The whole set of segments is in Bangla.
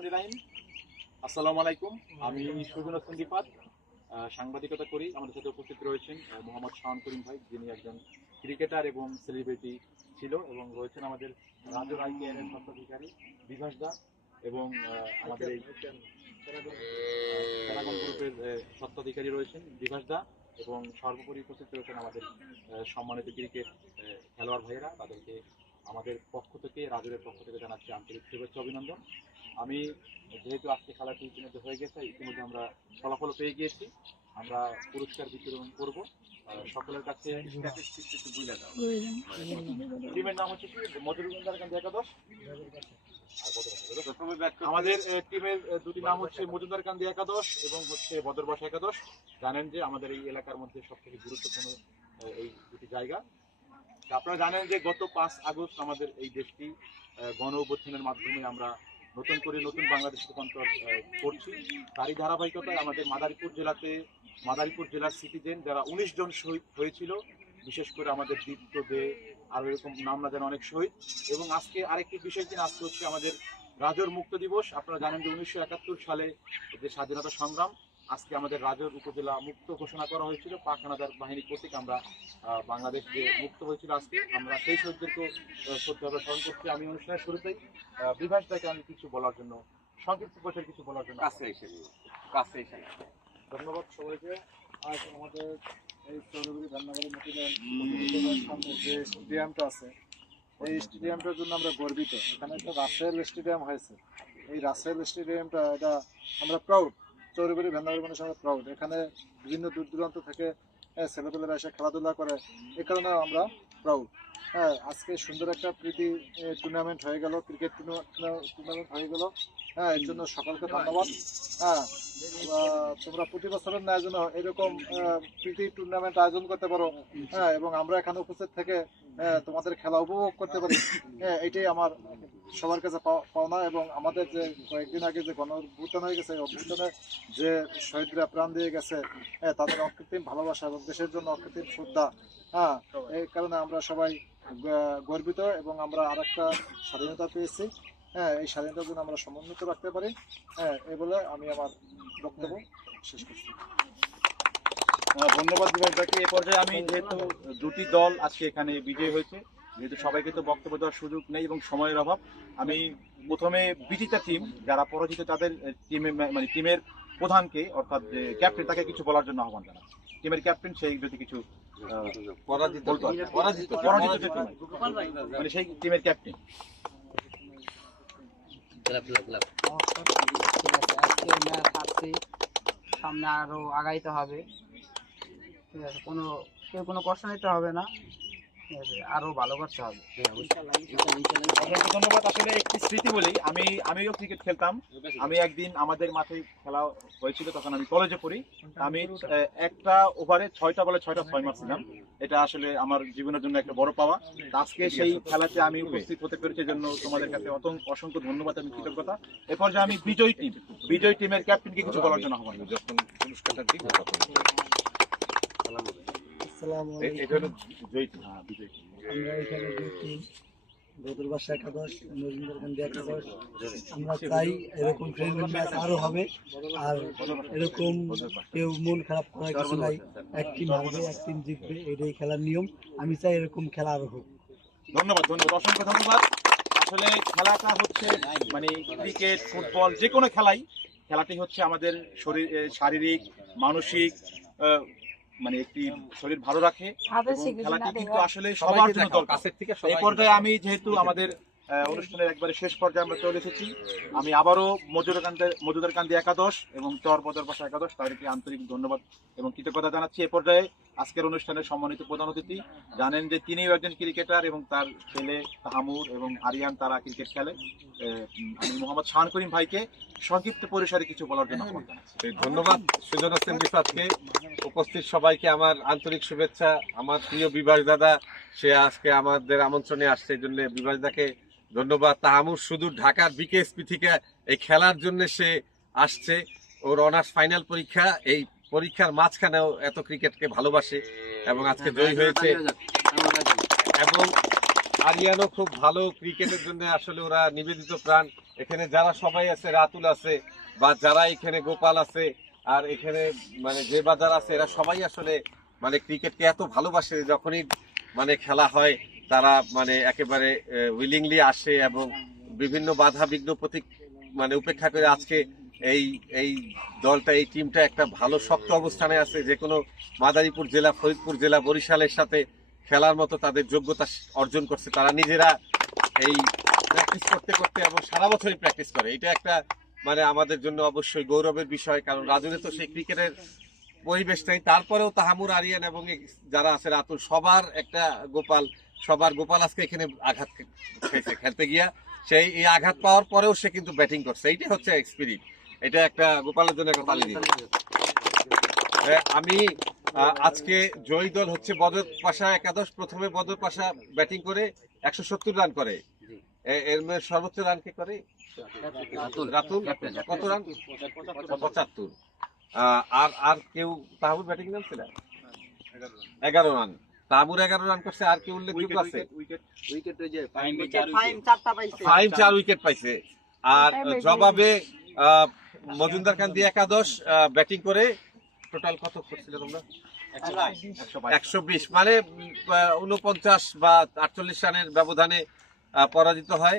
রহমান রাহিম আলাইকুম। আমি সুজন আহ, সাংবাদিকতা করি। আমাদের সাথে উপস্থিত রয়েছেন মোহাম্মদ শাহান করিম ভাই যিনি একজন ক্রিকেটার এবং সেলিব্রিটি ছিল এবং রয়েছেন আমাদের রাজু আইপিএল এর স্বত্বাধিকারী বিভাস দা এবং আমাদের এই গ্রুপের স্বত্বাধিকারী রয়েছেন বিভাস দা এবং সর্বোপরি উপস্থিত রয়েছেন আমাদের সম্মানিত ক্রিকেট খেলোয়াড় ভাইয়েরা। তাদেরকে আমাদের পক্ষ থেকে, রাজুরের পক্ষ থেকে জানাচ্ছি আন্তরিক শুভেচ্ছা, অভিনন্দন। আমি যেহেতু আজকে খেলাটি ইতিমধ্যে হয়ে গেছে, ইতিমধ্যে আমরা ফলাফল পেয়ে গিয়েছি। আমরা পুরস্কার বিতরণ করব। সকলের কাছে টিমের নাম হচ্ছে গান্ধী একাদশ। আমাদের টিমের দুটি নাম হচ্ছে মজুমদার কান্দি একাদশ এবং হচ্ছে বদরবাস একাদশ। জানেন যে আমাদের এই এলাকার মধ্যে সব থেকে গুরুত্বপূর্ণ এই দুটি জায়গা। আপনারা জানেন যে গত পাঁচ আগস্ট আমাদের এই দেশটি গণ অভ্যুত্থানের মাধ্যমে আমরা নতুন করে নতুন বাংলাদেশ রূপান্তর করছি। তারই ধারাবাহিকতায় আমাদের মাদারীপুর জেলাতে, মাদারীপুর জেলার সিটিজেন যারা উনিশ জন শহীদ হয়েছিল, বিশেষ করে আমাদের দীপ্ত দে আর এরকম নাম না যেন অনেক শহীদ। এবং আজকে আরেকটি বিশেষ দিন আজকে হচ্ছে আমাদের রাজর মুক্ত দিবস। আপনারা জানেন যে উনিশশো একাত্তর সালে যে স্বাধীনতা সংগ্রাম আজকে আমাদের রাজর উপজেলা মুক্ত ঘোষণা করা হয়েছিল। পাক হানাদার বাহিনী কর্তৃক আমরা বাংলাদেশ যে মুক্ত হয়েছিল আজকে আমরা সেই শহীদদেরকেও শ্রদ্ধাভাবে স্মরণ করছি। আমি অনুষ্ঠানের শুরুতেই বিভাস দাকে আমি কিছু বলার জন্য সংক্ষিপ্ত বছর কিছু বলার জন্য কাছে এসে কাছে এসে ধন্যবাদ সবাইকে। আজ আমাদের এই চৌরগুড়ি ধান্নাবাড়ি সামনে যে স্টেডিয়ামটা আছে এই স্টেডিয়ামটার জন্য আমরা গর্বিত। এখানে একটা রাসেল স্টেডিয়াম হয়েছে। এই রাসেল স্টেডিয়ামটা এটা আমরা প্রাউড চৌরগুড়ি ভেন্দাবাড়ি আমরা প্রাউড এখানে বিভিন্ন দূর দূরান্ত থেকে ছেলেপেলেরা এসে খেলাধুলা করে। এ কারণে আমরা প্রাউড হ্যাঁ আজকে সুন্দর একটা প্রীতি টুর্নামেন্ট হয়ে গেল ক্রিকেট টুর্নামেন্ট হয়ে গেল। হ্যাঁ এর জন্য সকলকে ধন্যবাদ। হ্যাঁ তোমরা প্রতি বছরের ন্যায় যেন এরকম প্রীতি টুর্নামেন্ট আয়োজন করতে পারো। হ্যাঁ এবং আমরা এখানে উপস্থিত থেকে তোমাদের খেলা উপভোগ করতে পারি। হ্যাঁ এটাই আমার সবার কাছে পাও- পাওনা এবং আমাদের যে কয়েকদিন আগে যে গণ হয়ে গেছে অভ্যুত্থানে যে শহীদরা প্রাণ দিয়ে গেছে হ্যাঁ তাদের অকৃত্রিম ভালোবাসা এবং দেশের জন্য অকৃত্রিম শ্রদ্ধা হ্যাঁ এই কারণে আমরা সবাই গর্বিত এবং আমরা আরেকটা স্বাধীনতা পেয়েছি। হ্যাঁ এই স্বাধীনতার জন্য আমরা সমন্বিত রাখতে পারি। হ্যাঁ এই বলে আমি আমার বক্তব্য শেষ করছি। ধন্যবাদ বিভাস দাকে এ পর্যায়ে আমি যেহেতু দুটি দল আজকে এখানে বিজয়ী হয়েছে যেহেতু সবাইকে তো বক্তব্য দেওয়ার সুযোগ নেই এবং সময়ের অভাব আমি প্রথমে বিজিতা টিম যারা পরাজিত তাদের টিমে মানে টিমের প্রধানকে অর্থাৎ যে ক্যাপ্টেন তাকে কিছু বলার জন্য আহ্বান জানাচ্ছি। টিমের ক্যাপ্টেন সেই যদি কিছু পরাজিত পরাজিত পরাজিত মানে সেই টিমের ক্যাপ্টেন সামনে আরও আগাইতে হবে। ঠিক আছে কোনো কেউ কোনো কষ্ট নিতে হবে না। আরও ভালো করতে হবে। ধন্যবাদ। আসলে একটি স্মৃতি বলি আমি আমিও ক্রিকেট খেলতাম। আমি একদিন আমাদের মাঠে খেলা হয়েছিল তখন আমি কলেজে পড়ি। আমি আহ, একটা ওভারে ছয়টা বলে ছয়টা ছয় মারছিলাম। এটা আসলে আমার জীবনের জন্য একটা বড় পাওয়া। আজকে সেই খেলাতে আমি উপস্থিত হতে পেরেছি জন্য তোমাদের কাছে অতং- অসংখ্য ধন্যবাদ এবং কৃতজ্ঞতা। এ পর্যায়ে আমি বিজয় টিম বিজয় টিমের ক্যাপ্টেনকে কিছু বলার জন্য আহ্বান আমরা এখানে একাদশ গান্ধী একাদশ। আমরা চাই এরকম ট্রেনিং ম্যাচ আরও হবে। আর এরকম কেউ মন খারাপ করার কিছু নাই। এক টিম হারবে এক টিম জিতবে এটাই খেলার নিয়ম। আমি চাই এরকম খেলা আরও হোক। ধন্যবাদ ধন্যবাদ। অসংখ্য ধন্যবাদ। আসলে খেলাটা হচ্ছে মানে ক্রিকেট ফুটবল যে কোনো খেলাই খেলাটি হচ্ছে আমাদের শরীর শারীরিক মানসিক মানে একটি শরীর ভালো রাখে খেলাটি কিন্তু আসলে সবার জন্য দরকার থেকে এই পর্যায়ে আমি যেহেতু আমাদের অনুষ্ঠানের একবারে শেষ পর্যায়ে আমরা চলে এসেছি। আমি আবারও মজুরকান্দের মজুদার কান্দি একাদশ এবং চর বদর বাসা একাদশ। তাদেরকে আন্তরিক ধন্যবাদ এবং কৃতজ্ঞতা জানাচ্ছি এ পর্যায়ে। আজকের অনুষ্ঠানের সম্মানিত প্রধান অতিথি। জানেন যে তিনিও একজন ক্রিকেটার এবং তার ছেলে তাহামুর এবং আরিয়ান, তারা ক্রিকেট খেলে। আমি মোহাম্মদ শাহান করিম ভাইকে সংক্ষিপ্ত পরিসরে কিছু বলার জন্য ধন্যবাদ সুজন হোসেন রিফাতকে উপস্থিত সবাইকে আমার আন্তরিক শুভেচ্ছা। আমার প্রিয় বিভাস দাদা, সে আজকে আমাদের আমন্ত্রণে আসছে, এই জন্য বিভাস দাকে ধন্যবাদ। তাহামুর শুধু ঢাকার বিকেএসপি থেকে এই খেলার জন্য সে আসছে। ওর অনার্স ফাইনাল পরীক্ষা, এই পরীক্ষার মাঝখানেও এত ক্রিকেটকে ভালোবাসে এবং আজকে জয়ী হয়েছে। এবং আরিয়ানও খুব ভালো ক্রিকেটের জন্য আসলে ওরা নিবেদিত প্রাণ। এখানে যারা সবাই আছে, রাতুল আছে, বা যারা এখানে গোপাল আছে, আর এখানে মানে যে বাজার আছে, এরা সবাই আসলে মানে ক্রিকেটকে এত ভালোবাসে যখনই মানে খেলা হয় তারা মানে একেবারে উইলিংলি আসে এবং বিভিন্ন বাধা বিঘ্ন প্রতি মানে উপেক্ষা করে আজকে এই এই দলটা, এই টিমটা একটা ভালো, শক্ত অবস্থানে আছে। যে কোনো মাদারীপুর জেলা, ফরিদপুর জেলা, বরিশালের সাথে খেলার মতো তাদের যোগ্যতা অর্জন করছে। তারা নিজেরা এই প্র্যাকটিস করতে করতে এবং সারা বছরই প্র্যাকটিস করে। এটা একটা মানে আমাদের জন্য অবশ্যই গৌরবের বিষয়, কারণ রাজনে তো সেই ক্রিকেটের পরিবেশ নেই। তারপরেও তাহামুর আরিয়ান এবং যারা আছে রাতুল সবার একটা গোপাল সবার গোপাল আজকে এখানে আঘাত খেয়েছে। খেলতে গিয়া সেই এই আঘাত পাওয়ার পরেও সে কিন্তু ব্যাটিং করছে। এইটাই হচ্ছে স্পিরিট এটা একটা গোপালের জন্য একটা তালি আমি আজকে জয়ী দল হচ্ছে বদর পাশা একাদশ। প্রথমে বদর পাশা ব্যাটিং করে একশো সত্তর রান করে। এর মধ্যে সর্বোচ্চ রান কে করে? রাতুল। কত রান পঁচাত্তর। আর আর কেউ তাহাবুর ব্যাটিং নাম ছিল এগারো রান। তাহাবুর এগারো রান করছে আর কেউ উল্লেখযোগ্য আছে? ফাইভ চার উইকেট। পাইছে। আর জবাবে আহ, মজুমদার কান্দি একাদশ ব্যাটিং করে টোটাল কত করছিল তোমরা? একশো বিশ। মানে উনপঞ্চাশ বা আটচল্লিশ রানের ব্যবধানে আহ, পরাজিত হয়।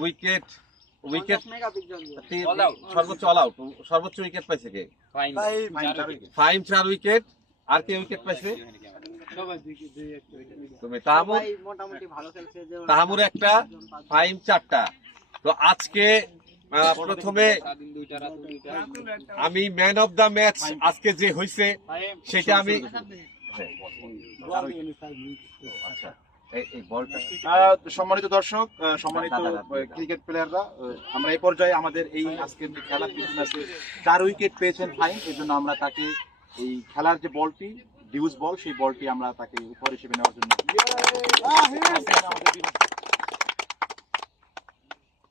উইকেট উইকেট সর্বোচ্চ অল আউট সর্বোচ্চ উইকেট পাইছে কে? ফাইভ চার উইকেট আর কে উইকেট পাইছে? তুমি তাহামুর মোটামুটি ভালো খেলছে যে তাহামুর একটা ফাইভ চারটা। তো আজকে প্রথমে আমি ম্যান অফ দা ম্যাচ আজকে যে হয়েছে সেটা আমি আচ্ছা। সম্মানিত দর্শক সম্মানিত ক্রিকেট প্লেয়াররা আমরা এই পর্যায়ে আমাদের এই আজকের যে খেলা ম্যাচে চার উইকেট পেয়েছেন ফাইন এই জন্য আমরা তাকে এই খেলার যে বলটি ডিউজ বল সেই বলটি আমরা তাকে উপহার হিসেবে নেওয়ার জন্য।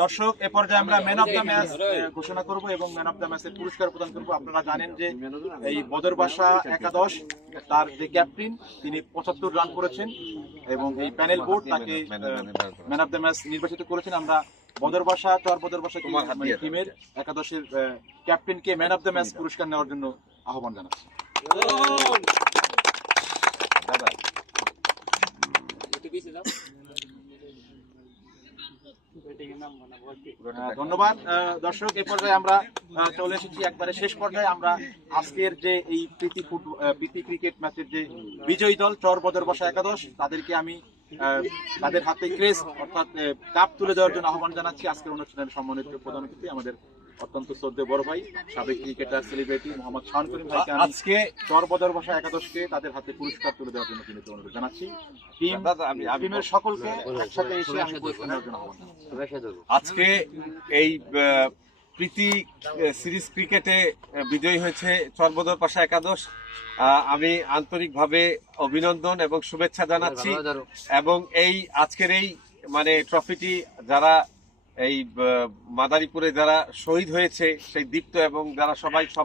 দর্শক এ পর্যায়ে আমরা ম্যান অফ দ্য ম্যাচ ঘোষণা করব এবং ম্যান অফ দ্য ম্যাচের পুরস্কার প্রদান করব। আপনারা জানেন যে এই বদর বাসা একাদশ তার যে ক্যাপ্টেন তিনি পঁচাত্তর রান করেছেন এবং এই প্যানেল বোর্ড তাকে ম্যান অফ দ্য ম্যাচ নির্বাচিত করেছেন। আমরা বদর বাসা চর বদর বাসা তোমার হাত দিয়ে দাও। টিমের একাদশের ক্যাপ্টেনকে ম্যান অফ দ্য ম্যাচ পুরস্কার নেওয়ার জন্য আহ্বান জানাচ্ছি দাদা আহ, ধন্যবাদ। দর্শক, এ পর্যায়ে আমরা চলে এসেছি একবারে শেষ পর্যায়ে। আমরা আজকের যে এই প্রীতি প্রীতি ক্রিকেট ম্যাচের যে বিজয়ী দল, চর বদর বসা একাদশ, তাদেরকে আমি তাদের হাতে ক্রেস অর্থাৎ কাপ তুলে দেওয়ার জন্য আহ্বান জানাচ্ছি। আজকের অনুষ্ঠানের সম্মানিত প্রধান অতিথি আমাদের অত্যন্ত শ্রদ্ধেয় বড় ভাই সাবেক ক্রিকেটার সেলিব্রিটি মোহাম্মদ শান করিম ভাইকে আজকে চর বদর বসা একাদশকে তাদের হাতে পুরস্কার তুলে দেওয়ার জন্য কিন্তু অনুরোধ জানাচ্ছি। টিম টিমের সকলকে একসাথে এসে আমি পুরস্কার দেওয়ার জন্য আজকে এই প্রীতি সিরিজ ক্রিকেটে বিজয়ী হয়েছে চর্বদর পাশা একাদশ। আমি আন্তরিকভাবে অভিনন্দন এবং শুভেচ্ছা জানাচ্ছি এবং এই আজকের এই মানে ট্রফিটি যারা এই মাদারীপুরে যারা শহীদ হয়েছে সেই দীপ্ত এবং যারা সবাই সব